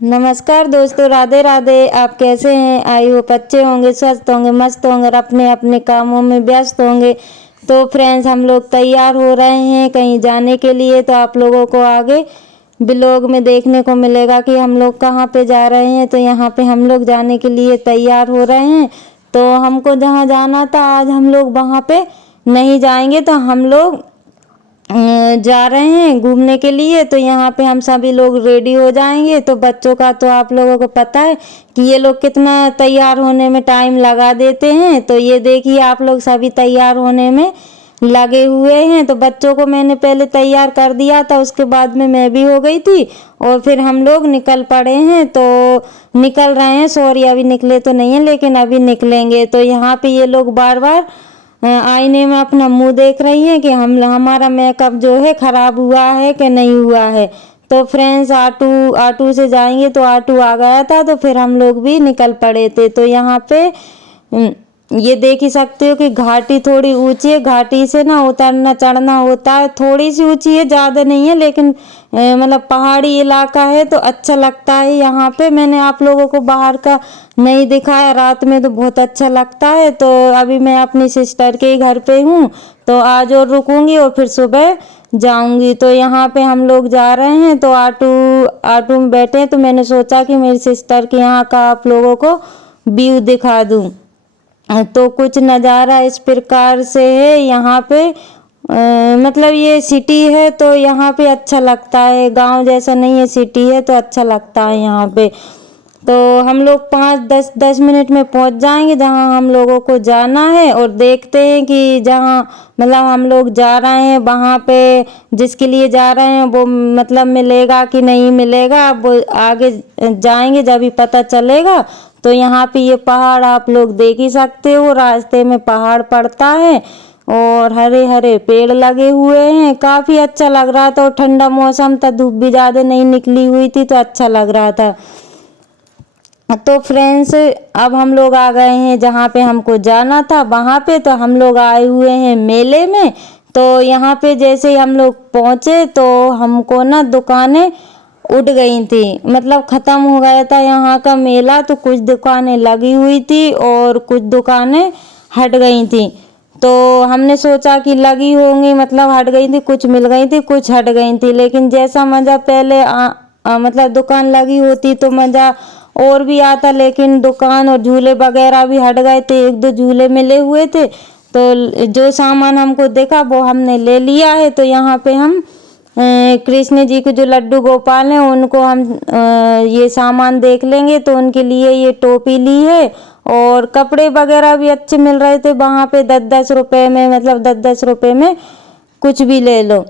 नमस्कार दोस्तों, राधे राधे। आप कैसे हैं? आई होप अच्छे होंगे, स्वस्थ होंगे, मस्त होंगे और अपने अपने कामों में व्यस्त होंगे। तो फ्रेंड्स, हम लोग तैयार हो रहे हैं कहीं जाने के लिए। तो आप लोगों को आगे ब्लॉग में देखने को मिलेगा कि हम लोग कहाँ पे जा रहे हैं। तो यहाँ पे हम लोग जाने के लिए तैयार हो रहे हैं। तो हमको जहाँ जाना था आज हम लोग वहाँ पे नहीं जाएंगे। तो हम लोग जा रहे हैं घूमने के लिए। तो यहाँ पे हम सभी लोग रेडी हो जाएंगे। तो बच्चों का तो आप लोगों को पता है कि ये लोग कितना तैयार होने में टाइम लगा देते हैं। तो ये देखिए, आप लोग सभी तैयार होने में लगे हुए हैं। तो बच्चों को मैंने पहले तैयार कर दिया था, उसके बाद में मैं भी हो गई थी और फिर हम लोग निकल पड़े हैं। तो निकल रहे हैं, सॉरी अभी निकले तो नहीं है लेकिन अभी निकलेंगे। तो यहाँ पे ये लोग बार बार आईने में अपना मुंह देख रही हैं कि हमारा मेकअप जो है खराब हुआ है कि नहीं हुआ है। तो फ्रेंड्स, आटू आटू से जाएंगे। तो आटू आ गया था तो फिर हम लोग भी निकल पड़े थे। तो यहाँ पे ये देख ही सकते हो कि घाटी थोड़ी ऊंची है। घाटी से ना उतरना चढ़ना होता है, थोड़ी सी ऊंची है, ज़्यादा नहीं है लेकिन मतलब पहाड़ी इलाका है तो अच्छा लगता है। यहाँ पे मैंने आप लोगों को बाहर का नहीं दिखाया, रात में तो बहुत अच्छा लगता है। तो अभी मैं अपनी सिस्टर के ही घर पे हूँ, तो आज और रुकूंगी और फिर सुबह जाऊंगी। तो यहाँ पे हम लोग जा रहे हैं। तो आटू आटू में बैठे हैं। तो मैंने सोचा कि मेरी सिस्टर के यहाँ का आप लोगों को व्यू दिखा दूँ। तो कुछ नज़ारा इस प्रकार से है यहाँ पे। मतलब ये सिटी है तो यहाँ पे अच्छा लगता है, गांव जैसा नहीं है, सिटी है तो अच्छा लगता है यहाँ पे। तो हम लोग 5-10 मिनट में पहुँच जाएंगे जहाँ हम लोगों को जाना है। और देखते हैं कि जहाँ मतलब हम लोग जा रहे हैं वहाँ पे जिसके लिए जा रहे हैं वो मतलब मिलेगा कि नहीं मिलेगा, वो आगे जाएंगे जब ही पता चलेगा। तो यहाँ पे ये पहाड़ आप लोग देख ही सकते हो, रास्ते में पहाड़ पड़ता है और हरे हरे पेड़ लगे हुए हैं। काफ़ी अच्छा लग रहा था और ठंडा मौसम था, धूप भी ज़्यादा नहीं निकली हुई थी तो अच्छा लग रहा था। तो फ्रेंड्स, अब हम लोग आ गए हैं जहाँ पे हमको जाना था वहाँ पे। तो हम लोग आए हुए हैं मेले में। तो यहाँ पे जैसे ही हम लोग पहुँचे तो हमको ना दुकानें उड़ गई थी, मतलब ख़त्म हो गया था यहाँ का मेला। तो कुछ दुकानें लगी हुई थी और कुछ दुकानें हट गई थी। तो हमने सोचा कि लगी होंगी मतलब हट गई थी, कुछ मिल गई थी कुछ हट गई थी। लेकिन जैसा मज़ा पहले मतलब दुकान लगी होती तो मज़ा और भी आता, लेकिन दुकान और झूले वगैरह भी हट गए थे, एक दो झूले मिले हुए थे। तो जो सामान हमको देखा वो हमने ले लिया है। तो यहाँ पे हम कृष्ण जी के जो लड्डू गोपाल हैं उनको हम ये सामान देख लेंगे। तो उनके लिए ये टोपी ली है और कपड़े वगैरह भी अच्छे मिल रहे थे वहाँ पे 10-10 रुपये में, मतलब 10-10 रुपये में कुछ भी ले लो।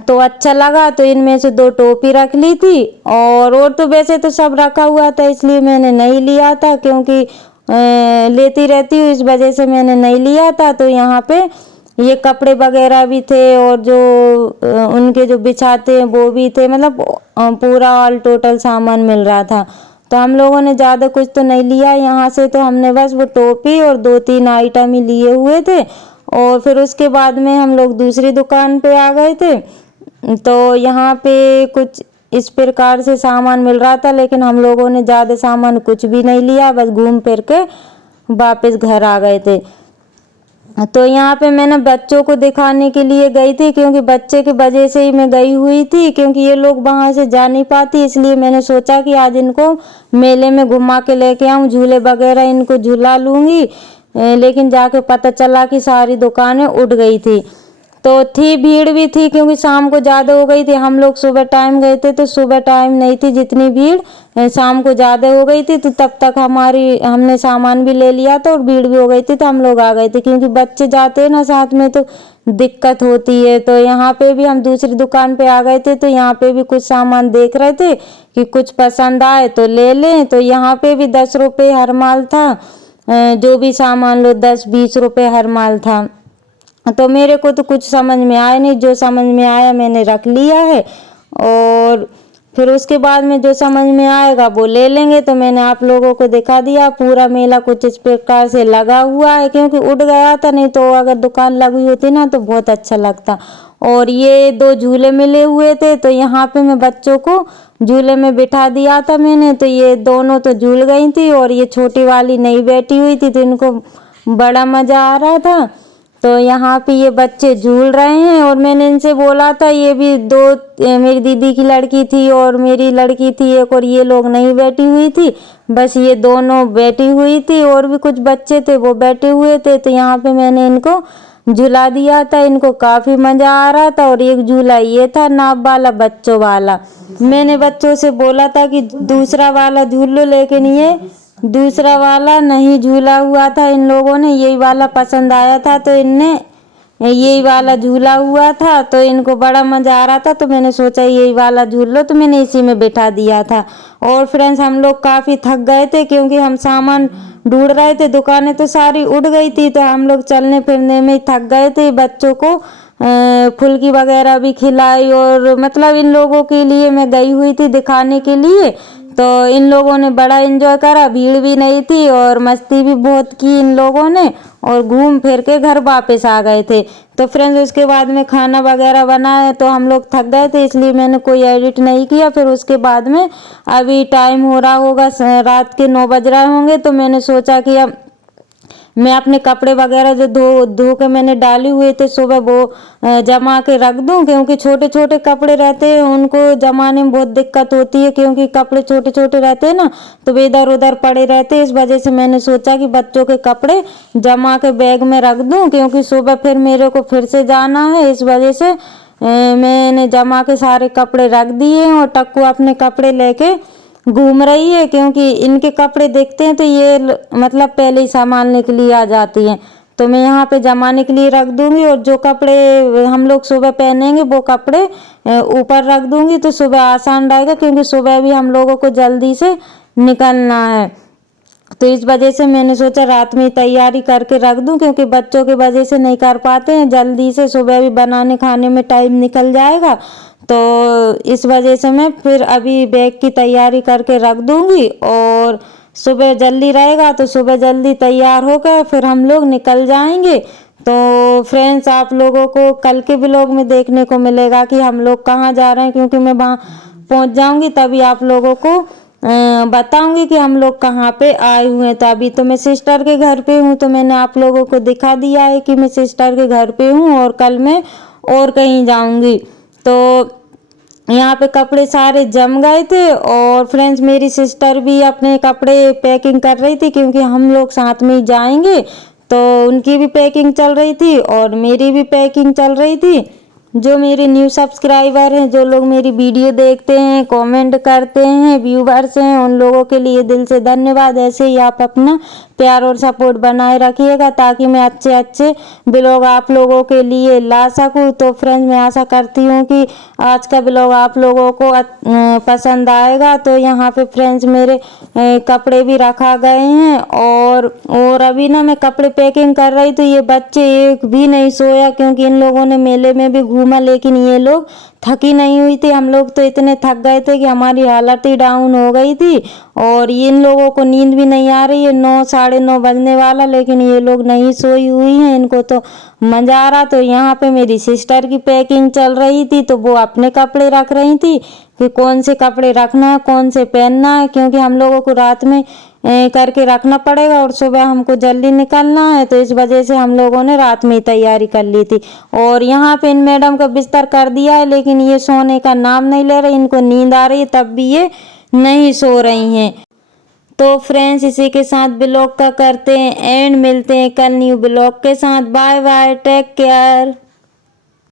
तो अच्छा लगा तो इनमें से 2 टोपी रख ली थी। और तो वैसे तो सब रखा हुआ था इसलिए मैंने नहीं लिया था, क्योंकि लेती रहती हूँ इस वजह से मैंने नहीं लिया था। तो यहाँ पे ये कपड़े वगैरह भी थे और जो उनके जो बिछाते हैं वो भी थे, मतलब पूरा ऑल टोटल सामान मिल रहा था। तो हम लोगों ने ज़्यादा कुछ तो नहीं लिया यहाँ से। तो हमने बस वो टोपी और 2-3 आइटम ही लिए हुए थे। और फिर उसके बाद में हम लोग दूसरी दुकान पे आ गए थे। तो यहाँ पे कुछ इस प्रकार से सामान मिल रहा था, लेकिन हम लोगों ने ज़्यादा सामान कुछ भी नहीं लिया, बस घूम फिर के वापस घर आ गए थे। तो यहाँ पे मैंने बच्चों को दिखाने के लिए गई थी, क्योंकि बच्चे की वजह से ही मैं गई हुई थी, क्योंकि ये लोग वहाँ से जा नहीं पाती। इसलिए मैंने सोचा कि आज इनको मेले में घुमा के लेके आऊँ, झूले वगैरह इनको झूला लूँगी। लेकिन जाके पता चला कि सारी दुकानें उठ गई थी। तो थी भीड़ भी थी, क्योंकि शाम को ज़्यादा हो गई थी। हम लोग सुबह टाइम गए थे तो सुबह टाइम नहीं थी जितनी भीड़, शाम को ज़्यादा हो गई थी। तो तब तक हमने सामान भी ले लिया था और भीड़ भी हो गई थी तो हम लोग आ गए थे, क्योंकि बच्चे जाते हैं ना साथ में तो दिक्कत होती है। तो यहाँ पे भी हम दूसरी दुकान पे आ गए थे। तो यहाँ पे भी कुछ सामान देख रहे थे कि कुछ पसंद आए तो ले लें। तो यहाँ पे भी 10 रुपये हर माल था, जो भी सामान लो 10-20 रुपये हर माल था। तो मेरे को तो कुछ समझ में आया नहीं, जो समझ में आया मैंने रख लिया है और फिर उसके बाद में जो समझ में आएगा वो ले लेंगे। तो मैंने आप लोगों को दिखा दिया पूरा मेला कुछ इस प्रकार से लगा हुआ है, क्योंकि उड़ गया था, नहीं तो अगर दुकान लगी होती ना तो बहुत अच्छा लगता। और ये 2 झूले मिले हुए थे, तो यहाँ पे मैं बच्चों को झूले में बिठा दिया था मैंने, तो ये दोनों तो झूल गई थी और ये छोटी वाली नहीं बैठी हुई थी, तो इनको बड़ा मज़ा आ रहा था। तो यहाँ पे ये बच्चे झूल रहे हैं और मैंने इनसे बोला था, ये भी 2 मेरी दीदी की लड़की थी और मेरी लड़की थी एक, और ये लोग नहीं बैठी हुई थी, बस ये दोनों बैठी हुई थी और भी कुछ बच्चे थे वो बैठे हुए थे। तो यहाँ पे मैंने इनको झुला दिया था, इनको काफ़ी मज़ा आ रहा था। और एक झूला ये था नाव वाला, बच्चों वाला। मैंने बच्चों से बोला था कि दूसरा वाला झूल लो, लेकिन ये दूसरा वाला नहीं झूला हुआ था, इन लोगों ने यही वाला पसंद आया था, तो इनने यही वाला झूला हुआ था, तो इनको बड़ा मज़ा आ रहा था, तो मैंने सोचा यही वाला झूल लो, तो मैंने इसी में बिठा दिया था। और फ्रेंड्स, हम लोग काफ़ी थक गए थे क्योंकि हम सामान ढूंढ रहे थे, दुकानें तो सारी उड़ गई थी, तो हम लोग चलने फिरने में थक गए थे। बच्चों को फुल्की वगैरह भी खिलाई और मतलब इन लोगों के लिए मैं गई हुई थी दिखाने के लिए, तो इन लोगों ने बड़ा एंजॉय करा, भीड़ भी नहीं थी और मस्ती भी बहुत की इन लोगों ने, और घूम फिर के घर वापस आ गए थे। तो फ्रेंड्स, उसके बाद में खाना वगैरह बनाया, तो हम लोग थक गए थे इसलिए मैंने कोई एडिट नहीं किया। फिर उसके बाद में अभी टाइम हो रहा होगा, रात के 9 बज रहे होंगे, तो मैंने सोचा कि अब मैं अपने कपड़े वगैरह जो धो के मैंने डाले हुए थे सुबह, वो जमा के रख दूं, क्योंकि छोटे छोटे कपड़े रहते हैं उनको जमाने में बहुत दिक्कत होती है, क्योंकि कपड़े छोटे छोटे रहते हैं ना, तो वे इधर उधर पड़े रहते हैं। इस वजह से मैंने सोचा कि बच्चों के कपड़े जमा के बैग में रख दूं, क्योंकि सुबह फिर मेरे को फिर से जाना है। इस वजह से मैंने जमा के सारे कपड़े रख दिए हैं और टक्कू अपने कपड़े लेके घूम रही है, क्योंकि इनके कपड़े देखते हैं तो ये मतलब पहले ही संभालने के लिए आ जाती हैं। तो मैं यहाँ पे जमाने के लिए रख दूंगी और जो कपड़े हम लोग सुबह पहनेंगे वो कपड़े ऊपर रख दूंगी, तो सुबह आसान रहेगा, क्योंकि सुबह भी हम लोगों को जल्दी से निकलना है। तो इस वजह से मैंने सोचा रात में तैयारी करके रख दूं, क्योंकि बच्चों की वजह से नहीं कर पाते हैं जल्दी से, सुबह भी बनाने खाने में टाइम निकल जाएगा। तो इस वजह से मैं फिर अभी बैग की तैयारी करके रख दूंगी और सुबह जल्दी रहेगा, तो सुबह जल्दी तैयार होकर फिर हम लोग निकल जाएंगे। तो फ्रेंड्स, आप लोगों को कल के ब्लॉग में देखने को मिलेगा कि हम लोग कहाँ जा रहे हैं, क्योंकि मैं वहाँ पहुँच जाऊँगी तभी आप लोगों को बताऊंगी कि हम लोग कहाँ पे आए हुए हैं। तो अभी तो मैं सिस्टर के घर पे हूँ, तो मैंने आप लोगों को दिखा दिया है कि मैं सिस्टर के घर पे हूँ और कल मैं और कहीं जाऊंगी। तो यहाँ पे कपड़े सारे जम गए थे और फ्रेंड्स, मेरी सिस्टर भी अपने कपड़े पैकिंग कर रही थी, क्योंकि हम लोग साथ में ही जाएंगे, तो उनकी भी पैकिंग चल रही थी और मेरी भी पैकिंग चल रही थी। जो मेरे न्यू सब्सक्राइबर हैं, जो लोग मेरी वीडियो देखते हैं, कमेंट करते हैं, व्यूवर्स हैं, उन लोगों के लिए दिल से धन्यवाद। ऐसे ही आप अपना प्यार और सपोर्ट बनाए रखिएगा, ताकि मैं अच्छे अच्छे ब्लॉग आप लोगों के लिए ला सकूं। तो फ्रेंड्स, मैं आशा करती हूं कि आज का ब्लॉग आप लोगों को पसंद आएगा। तो यहाँ पे फ्रेंड्स, मेरे कपड़े भी रखा गए हैं और अभी ना मैं कपड़े पैकिंग कर रही, तो ये बच्चे एक भी नहीं सोया, क्योंकि इन लोगों ने मेले में भी घूमा, लेकिन ये लोग थकी नहीं हुई थी। हम लोग तो इतने थक गए थे कि हमारी हालत ही डाउन हो गई थी और इन लोगों को नींद भी नहीं आ रही है। 9 साढ़े 9 बजने वाला, लेकिन ये लोग नहीं सोई हुई हैं, इनको तो मज़ा आ रहा। तो यहाँ पे मेरी सिस्टर की पैकिंग चल रही थी, तो वो अपने कपड़े रख रही थी कि कौन से कपड़े रखना है, कौन से पहनना है, क्योंकि हम लोगों को रात में करके रखना पड़ेगा और सुबह हमको जल्दी निकलना है। तो इस वजह से हम लोगों ने रात में ही तैयारी कर ली थी। और यहाँ पे इन मैडम का बिस्तर कर दिया है, लेकिन ये सोने का नाम नहीं ले रही, इनको नींद आ रही है, तब भी ये नहीं सो रही हैं। तो फ्रेंड्स, इसी के साथ ब्लॉग का करते हैं एंड, मिलते हैं कल न्यू ब्लॉग के साथ। Bye bye, take care.